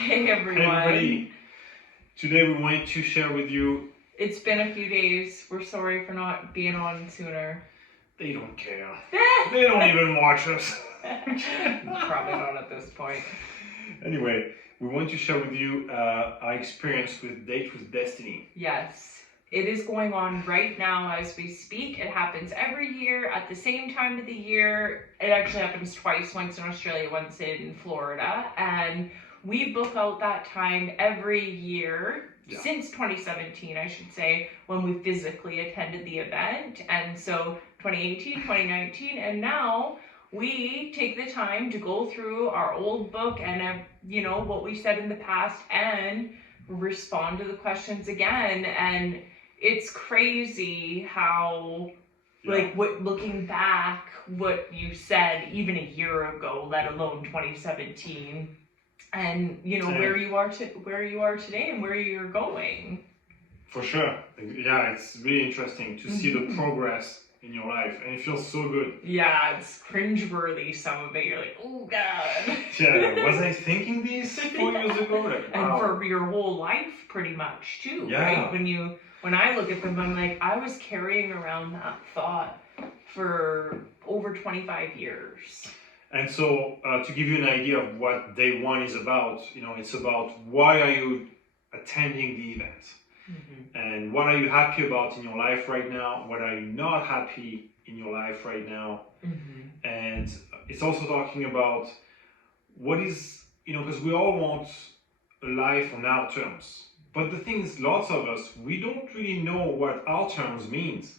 Hey everyone. Hey everybody. Today we wanted to share with you. It's been a few days. We're sorry for not being on sooner. They don't care. They don't even watch us. Probably not at this point. Anyway, we want to share with you our experience with Date with Destiny. Yes. It is going on right now as we speak. It happens every year at the same time of the year. It actually happens twice, once in Australia, once in Florida. And we book out that time every year, since 2017, I should say, when we physically attended the event. And so 2018, 2019, and now we take the time to go through our old book and, what we said in the past and respond to the questions again. And it's crazy how, looking back, what you said even a year ago, let alone 2017, and where you are today and where you're going. For sure. Yeah, it's really interesting to see the progress in your life, and it feels so good. Yeah, it's cringeworthy, some of it. You're like, oh God. Yeah, was I thinking this 4 years ago? Like, wow. And for your whole life, pretty much, too, yeah. Right? When I look at them, I'm like, I was carrying around that thought for over 25 years. And so, to give you an idea of what day one is about, it's about why are you attending the event? And what are you happy about in your life right now? What are you not happy in your life right now? And it's also talking about what is, because we all want a life on our terms. But the thing is, lots of us, we don't really know what our terms means.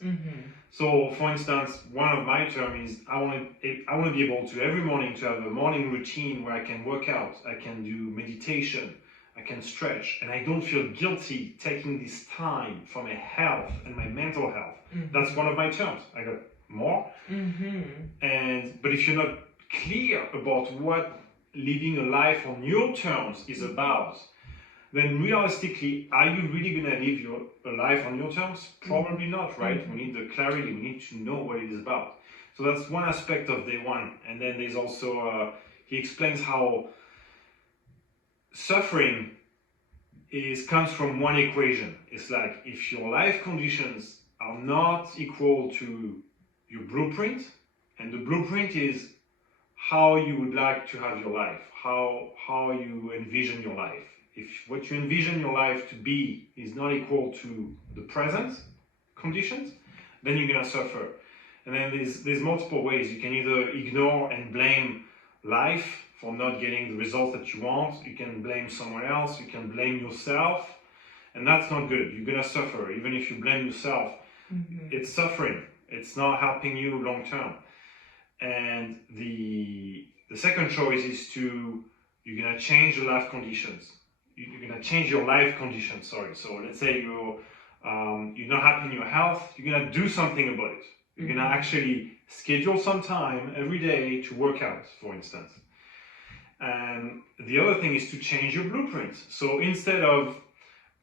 So, for instance, one of my terms is I want to be able to every morning to have a morning routine where I can work out, I can do meditation, I can stretch, and I don't feel guilty taking this time for my health and my mental health. That's one of my terms. I got more. But if you're not clear about what living a life on your terms is about, then realistically, are you really going to live a life on your terms? Probably not, right? We need the clarity, we need to know what it is about. So that's one aspect of day one. And then there's also, he explains how suffering comes from one equation. It's like if your life conditions are not equal to your blueprint, and the blueprint is how you would like to have your life, how you envision your life. If what you envision your life to be is not equal to the present conditions, then you're gonna suffer. And then there's multiple ways. You can either ignore and blame life for not getting the results that you want. You can blame someone else. You can blame yourself, and that's not good. You're gonna suffer. Even if you blame yourself, it's suffering. It's not helping you long term. And the second choice is you're gonna change your life conditions. You're gonna change your life conditions. Sorry. So let's say you're not happy in your health. You're gonna do something about it. You're gonna actually schedule some time every day to work out, for instance. And the other thing is to change your blueprint. So instead of,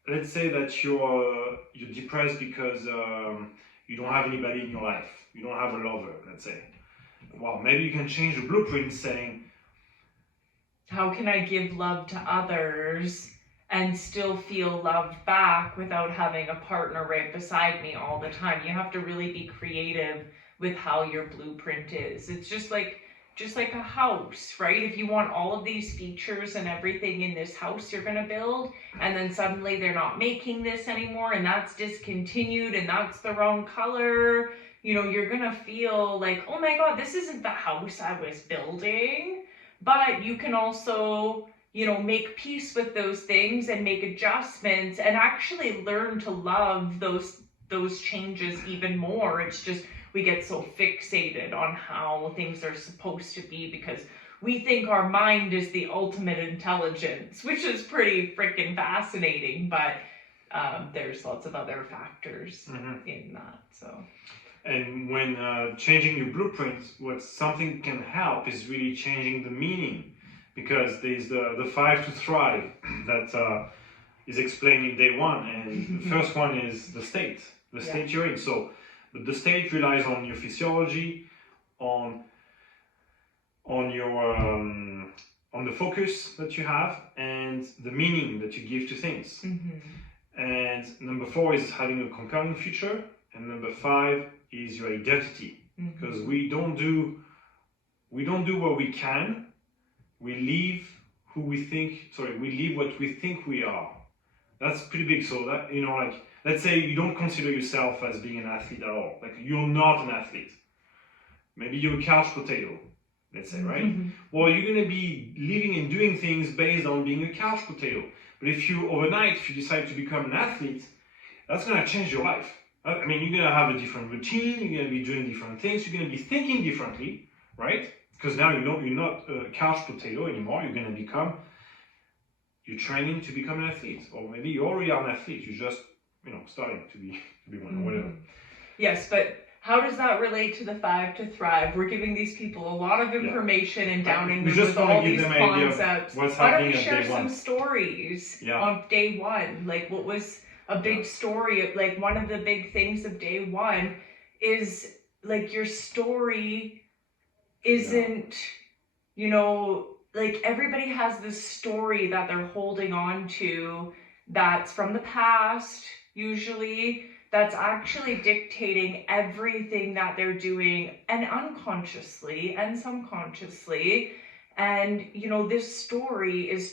let's say that you're depressed because you don't have anybody in your life. You don't have a lover. Let's say. Well, maybe you can change the blueprint, saying, how can I give love to others and still feel loved back without having a partner right beside me all the time? You have to really be creative with how your blueprint is. It's just like a house, right? If you want all of these features and everything in this house you're gonna build, and then suddenly they're not making this anymore and that's discontinued and that's the wrong color, you're gonna feel like, oh my God, this isn't the house I was building. But you can also, make peace with those things and make adjustments and actually learn to love those changes even more. It's just we get so fixated on how things are supposed to be because we think our mind is the ultimate intelligence, which is pretty freaking fascinating. But there's lots of other factors in that. So. And when changing your blueprint, what something can help is really changing the meaning, because there's the 5 to thrive that is explained in day one, and the first one is the state you're in. So, but the state relies on your physiology, on your on the focus that you have, and and the meaning that you give to things. Mm-hmm. And number 4 is having a compelling future. And number 5 is your identity. Because we don't do what we can. We live we live what we think we are. That's pretty big. So that, like, let's say you don't consider yourself as being an athlete at all. Like, you're not an athlete. Maybe you're a couch potato, let's say, right? Well, you're going to be living and doing things based on being a couch potato. But if you decide to become an athlete, that's going to change your life. I mean, you're going to have a different routine, you're going to be doing different things, you're going to be thinking differently, right? Because now you're not a couch potato anymore, you're training to become an athlete. Or maybe you already are an athlete, you're just, starting to be one, or whatever. Yes, but how does that relate to the 5 to Thrive? We're giving these people a lot of information and downing them with all these concepts. Why don't we share some stories on day 1? Like, what was a big story? Like, one of the big things of day 1 is, like, your story isn't, like, everybody has this story that they're holding on to that's from the past, usually, that's actually dictating everything that they're doing, and unconsciously and subconsciously. And, this story is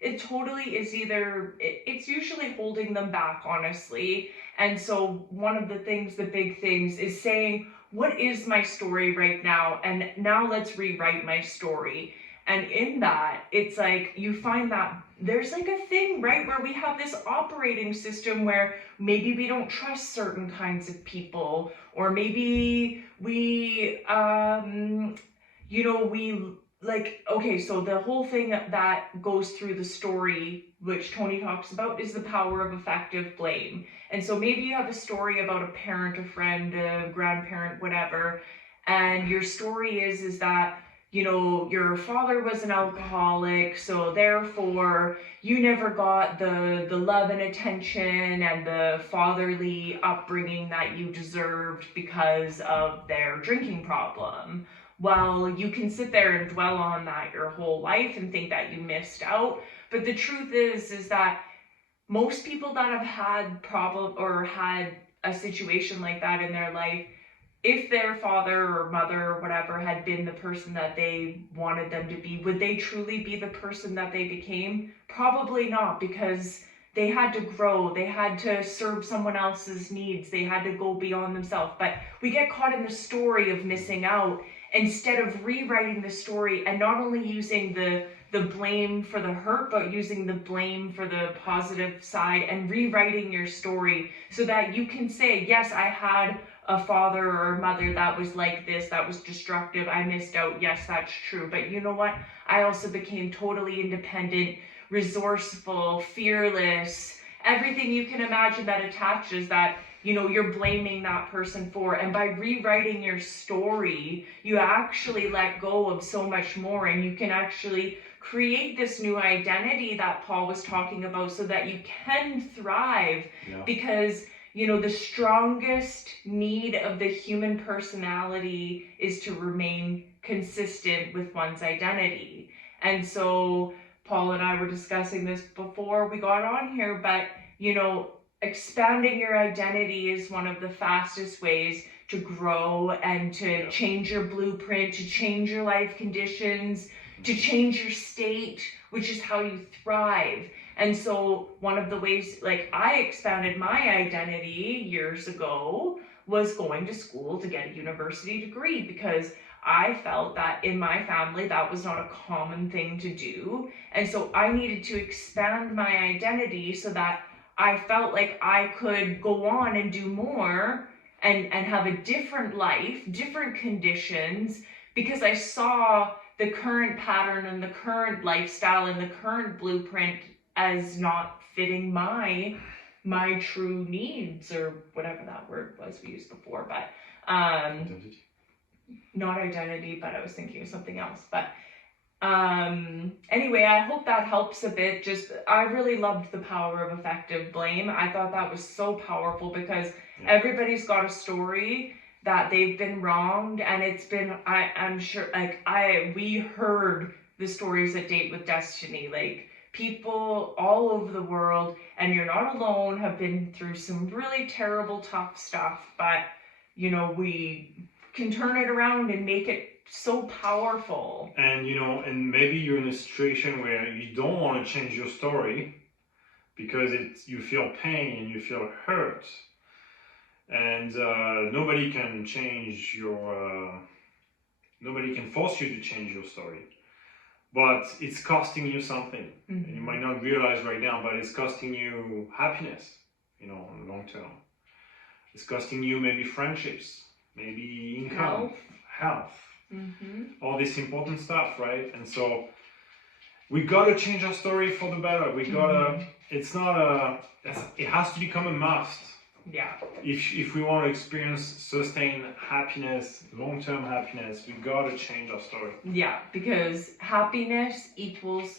it's usually holding them back, honestly. And so one of the big things is saying, what is my story right now? And now let's rewrite my story. And in that, it's like, you find that there's like a thing, right, where we have this operating system where maybe we don't trust certain kinds of people, or maybe we, so the whole thing that goes through the story, which Tony talks about, is the power of effective blame. And so maybe you have a story about a parent, a friend, a grandparent, whatever, and your story is that, your father was an alcoholic, so therefore you never got the love and attention and the fatherly upbringing that you deserved because of their drinking problem. Well, you can sit there and dwell on that your whole life and think that you missed out. But the truth is that most people that have had a situation like that in their life, if their father or mother or whatever had been the person that they wanted them to be, would they truly be the person that they became? Probably not, because they had to grow, they had to serve someone else's needs, they had to go beyond themselves. But we get caught in the story of missing out instead of rewriting the story and not only using the blame for the hurt, but using the blame for the positive side and rewriting your story so that you can say, yes, I had a father or a mother that was like this, that was destructive, I missed out, yes, that's true. But you know what? I also became totally independent, resourceful, fearless, everything you can imagine that attaches that, you're blaming that person for. And by rewriting your story, you actually let go of so much more, and you can actually create this new identity that Paul was talking about so that you can thrive. Because the strongest need of the human personality is to remain consistent with one's identity. And so Paul and I were discussing this before we got on here, but expanding your identity is one of the fastest ways to grow and to change your blueprint, to change your life conditions, to change your state, which is how you thrive. And so one of the ways, like, I expanded my identity years ago was going to school to get a university degree, because I felt that in my family that was not a common thing to do. And so I needed to expand my identity so that I felt like I could go on and do more and have a different life, different conditions, because I saw the current pattern and the current lifestyle and the current blueprint as not fitting my true needs, or whatever that word was we used before. But Identity. Not identity, but I was thinking of something else. But anyway, I hope that helps a bit. I really loved the power of effective blame. I thought that was so powerful, because everybody's got a story that they've been wronged, and it's been, I'm sure, like, we heard the stories at Date with Destiny. Like, people all over the world, and you're not alone, have been through some really terrible, tough stuff, but you know, we can turn it around and make it so powerful. And and maybe you're in a situation where you don't want to change your story because you feel pain and you feel hurt, and nobody can change nobody can force you to change your story, but it's costing you something. And you might not realize right now, but it's costing you happiness, in the long term. It's costing you maybe friendships, maybe income, health, all this important stuff, right? And so we gotta change our story for the better. We gotta. It's not it has to become a must. Yeah. If we want to experience sustained happiness, long-term happiness, we gotta change our story. Yeah, because happiness equals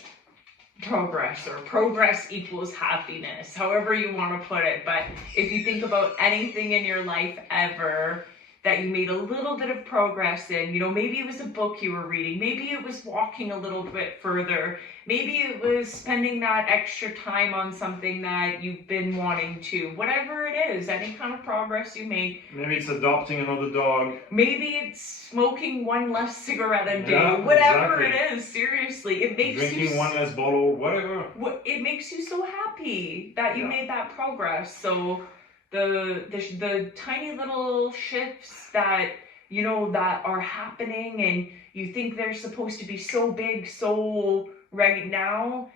progress, or progress equals happiness, however you want to put it. But if you think about anything in your life ever that you made a little bit of progress in, maybe it was a book you were reading, maybe it was walking a little bit further, maybe it was spending that extra time on something that you've been wanting to, whatever it is, any kind of progress you make. Maybe it's adopting another dog. Maybe it's smoking one less cigarette a day, whatever it is, seriously, it makes drinking one less bottle, whatever. It makes you so happy that you made that progress. So the tiny little shifts that that are happening, and you think they're supposed to be so big, so right now,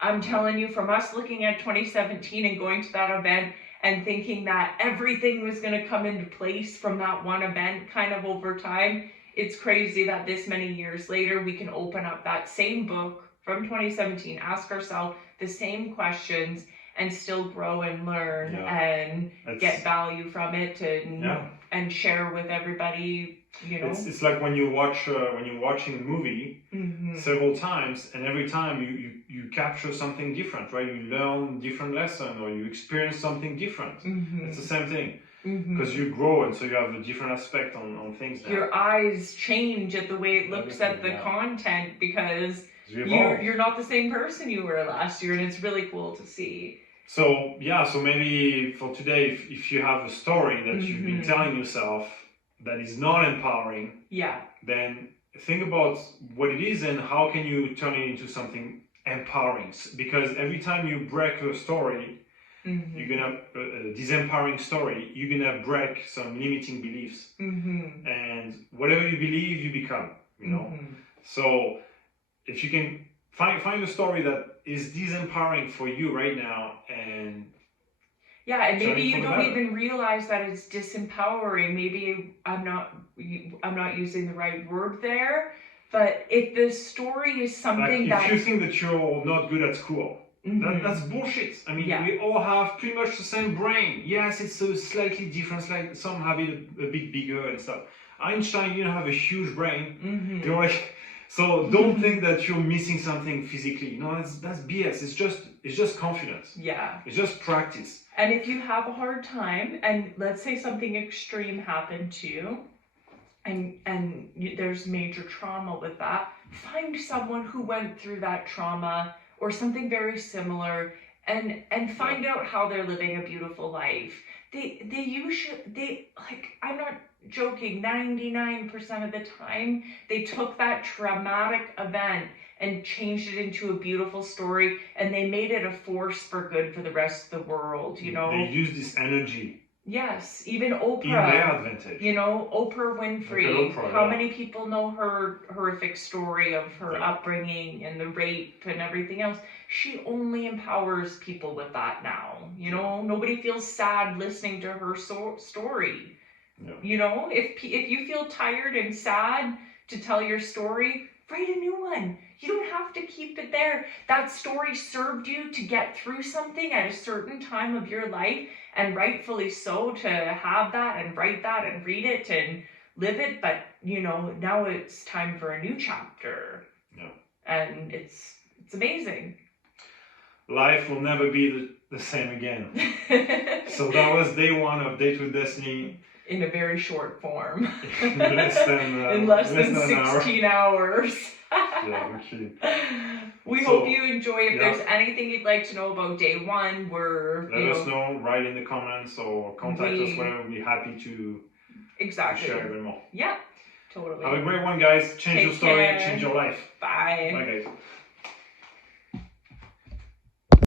I'm telling you, from us looking at 2017 and going to that event and thinking that everything was going to come into place from that one event kind of over time, it's crazy that this many years later we can open up that same book from 2017, ask ourselves the same questions, and still grow and learn and get value from it, and share with everybody. It's like when you're watching a movie several times, and every time you capture something different, right? You learn different lesson, or you experience something different. It's the same thing, because you grow, and so you have a different aspect on things now. Your eyes change at the way it looks at the content, because you're not the same person you were last year, and it's really cool to see. So maybe for today, if you have a story that you've been telling yourself that is not empowering, then think about what it is and how can you turn it into something empowering. Because every time you break a story, you're gonna a disempowering story, you're gonna break some limiting beliefs, and whatever you believe, you become. So if you can find a story that is disempowering for you right now, and maybe you don't even realize that it's disempowering. Maybe I'm not using the right word there, but if the story is something if you think that you're not good at school, that's bullshit. I mean, we all have pretty much the same brain. Yes, it's a slightly different, like some have it a bit bigger and stuff. Einstein didn't have a huge brain. So don't think that you're missing something physically. No, that's BS. It's just confidence. Yeah. It's just practice. And if you have a hard time, and let's say something extreme happened to you, and there's major trauma with that, find someone who went through that trauma or something very similar, and find out how they're living a beautiful life. I'm not joking, 99% of the time, they took that traumatic event and changed it into a beautiful story, and they made it a force for good for the rest of the world, They use this energy. Yes, even Oprah. In their advantage. Oprah Winfrey. How many people know her horrific story of her upbringing and the rape and everything else? She only empowers people with that now. Nobody feels sad listening to her story. If you feel tired and sad to tell your story, write a new one. You don't have to keep it there. That story served you to get through something at a certain time of your life, and rightfully so, to have that and write that and read it and live it. But, now it's time for a new chapter. Yeah. And it's amazing. Life will never be the same again. So that was day one of Date with Destiny. In a very short form. In less than 16 hours. Yeah, okay. We So, hope you enjoy. If yeah. there's anything you'd like to know about day one, we're Let us know, write in the comments or contact us whenever. We'll be happy to share even more. Yeah, totally. Have a great one, guys. Change your story, change your life. Bye. Bye, guys.